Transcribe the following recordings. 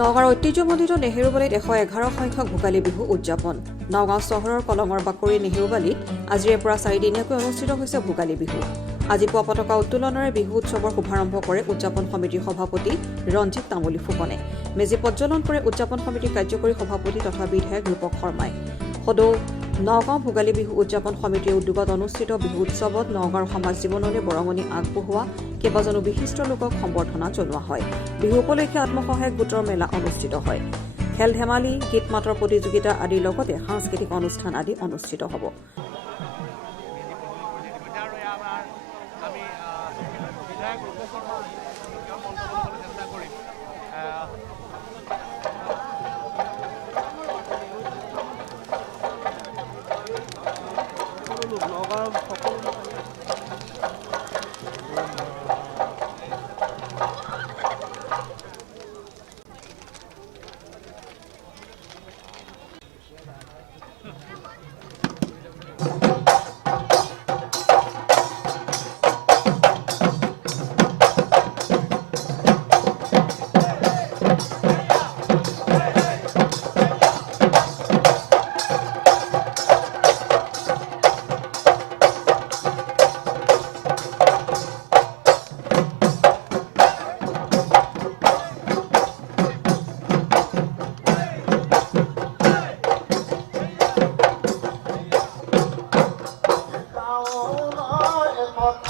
নগাঁৱৰ ঐতিহ্যমণ্ডিত নেহেৰুবালিত 111 সংখ্যক ভোগালী বিহু উদযাপন। নগাঁও চহৰৰ কলঙৰ বাকৰি নেহেৰুবালিত আজিৰে পৰা 4 দিনীয়াকৈ অনুষ্ঠিত হৈছে ভোগালী বিহু। আজি পুৱা পতাকা উত্তোলনেৰে বিহু উৎসৱৰ শুভাৰম্ভ কৰে উদযাপন সমিতিৰ সভাপতি ৰঞ্জিত তামুলী ফুকনে। মেজি প্ৰজ্বলন কৰে উদযাপন সমিতিৰ কাৰ্যকৰী সভাপতি তথা বিধায়ক ৰূপক শৰ্মাই। সদৌ নগাঁও ভোগালী বিহু উদযাপন সমিতিৰ উদ্যোগত অনুষ্ঠিত বিহু উৎসৱত নগাঁৱৰ সমাজ জীৱনলৈ বৰঙণি আগবঢ়োৱা কেইবাজনো বিশিষ্ট লোকক সম্বৰ্ধনা জনোৱা হয়। বিহু উপলক্ষে আত্মসহায়ক গোটৰ মেলা অনুষ্ঠিত হয়। খেল ধেমালি, গীত মাতৰ প্ৰতিযোগিতা আদিৰ লগতে সাংস্কৃতিক অনুষ্ঠান আদি অনুষ্ঠিত হ'ব।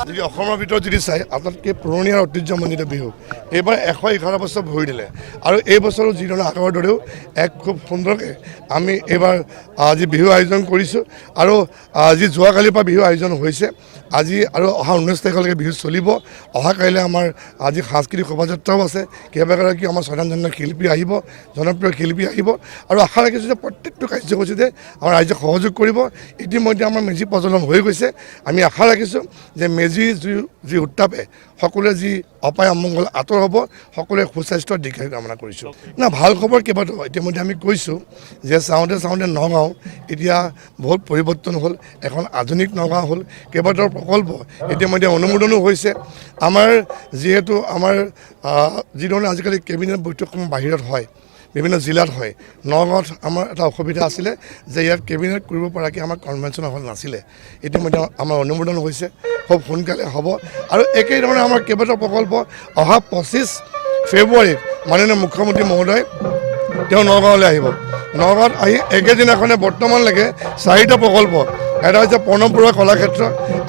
যদি অসমৰ ভিতৰত যদি চাই আটাইতকৈ পুৰণি আৰু ঐতিহ্যমণ্ডিত বিহু এইবাৰ 111 বছৰ ভৰি দিলে আৰু এই বছৰো যিধৰণে আগৰ দৰেও খুব সুন্দৰকৈ আমি এইবাৰ আজি বিহু আয়োজন কৰিছোঁ আৰু আজি যোৱাকালিৰ পৰা বিহু আয়োজন হৈছে। আজি আৰু অহা 19 তাৰিখলৈকে বিহু চলিব। অহা কাইলৈ আমাৰ আজি সাংস্কৃতিক শোভাযাত্ৰাও আছে। কেইবাগৰাকী আমাৰ স্বনামধন্য শিল্পী আহিব, জনপ্ৰিয় শিল্পী আহিব আৰু আশা ৰাখিছোঁ যে প্ৰত্যেকটো কাৰ্যসূচীতে আমাৰ ৰাইজে সহযোগ কৰিব। ইতিমধ্যে আমাৰ মেজি প্ৰজ্বলন হৈ গৈছে। আমি আশা ৰাখিছোঁ যে মেজি যি উত্তাপে সকলোৱে যি অপায় অমংগল আঁতৰ হ'ব, সকলোৱে সুস্বাস্থ্যৰ দীৰ্ঘায়ু কামনা কৰিছোঁ। না ভাল খবৰ কেইবাটাও ইতিমধ্যে আমি কৈছোঁ যে চাওঁতে নগাঁও এতিয়া বহুত পৰিৱৰ্তন হ'ল, এখন আধুনিক নগাঁও হ'ল। কেইবাটাও প্ৰকল্প ইতিমধ্যে অনুমোদনো হৈছে। আমাৰ যিহেতু আমাৰ যিধৰণে আজিকালি কেবিনেট বৈঠকসমূহ বাহিৰত হয়, বিভিন্ন জিলাত হয়, নগাঁৱত আমাৰ এটা অসুবিধা আছিলে যে ইয়াত কেবিনেট কৰিব পৰাকৈ আমাৰ কনভেনশ্যন হল নাছিলে। ইতিমধ্যে আমাৰ অনুমোদন হৈছে, খুব সোনকালে হ'ব। আৰু একেধৰণে আমাৰ কেইবাটাও প্ৰকল্প অহা 25 ফেব্ৰুৱাৰীত মাননীয় মুখ্যমন্ত্ৰী মহোদয় তেওঁ নগাঁৱলৈ আহিব। নগাঁৱত আহি একেদিনাখনে বৰ্তমানলৈকে 4টা প্ৰকল্প, এটা হৈছে প্ৰণৱ বৰুৱা কলাক্ষেত্ৰ,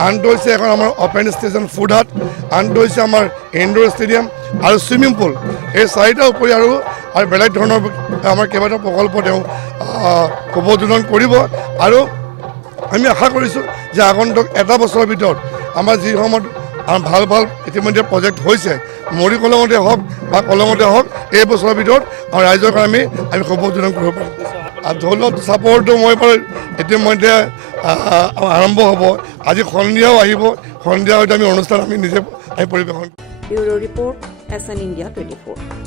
আনটো হৈছে এখন আমাৰ অপেন ষ্টেচন ফুড হাট, আনটো হৈছে আমাৰ ইনডোৰ ষ্টেডিয়াম আৰু ছুইমিং পুল। এই 4টাৰ উপৰি আৰু বেলেগ ধৰণৰ আমাৰ কেইবাটাও প্ৰকল্প তেওঁ শুভ উদ্বোধন কৰিব। আৰু আমি আশা কৰিছোঁ যে আগন্তুক এটা বছৰৰ ভিতৰত আমাৰ যিসমূহ ভাল ইতিমধ্যে প্ৰজেক্ট হৈছে, মৰি কলঙতে হওক বা কলঙতে হওক, এই বছৰৰ ভিতৰত আমাৰ ৰাইজৰ কাৰণে আমি শুভ উদ্বোধন কৰিব পাৰিম। আৰু ঢোলত চাপৰটো মই বাৰু ইতিমধ্যে আৰম্ভ হ'ব। আজি সন্ধিয়াও আহিব, সন্ধিয়া হয়তো আমি অনুষ্ঠান আমি নিজে পৰিৱেশন কৰিম। Bureau report, SN India 24।